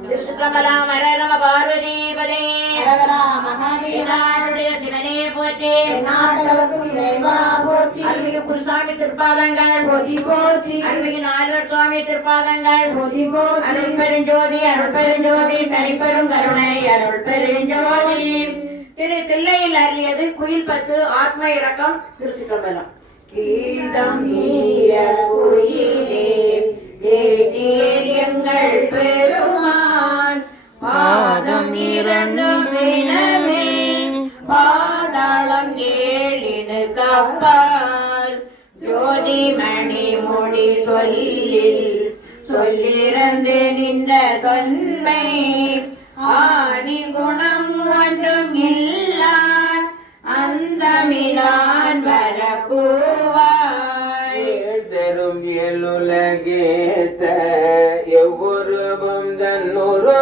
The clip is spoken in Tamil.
திருச்சிற்றம்பலம். ஹர நம பார்வதி பலே. சிவனே போற்றி. அருள்மிகு குருசாமி திருப்பாதங்கள் போற்றி போற்றி. அருள்மிகு நால்வர் சுவாமி திருப்பாதங்கள் போற்றி போற்றி. அருள் பெருஞ்சோதி அருள் பெருஞ்சோதி தனிப்பெரும் கருணை அருள் பெருஞ்சோதி. திரு தில்லையில் அருளியது குயில் பத்து ஆத்ம இரக்கம். திருச்சிற்றம்பலம். கீதம் நீய குயிலே கேட்டீர் எங்கள் பெருமான் பாதம் இரண்டும் வினவே பாதாளம் ஏழினு கப்பால் ஜோதிமணி மொழி சொல்லிறந்து நின்ற தொன்மை ஆதி குணம் ஒன்றும் இல்லான் அந்தமிலான் வரக்கூவாய் தரும் எல்லுலகேத்த எவ்வொருவும் தன்னுரு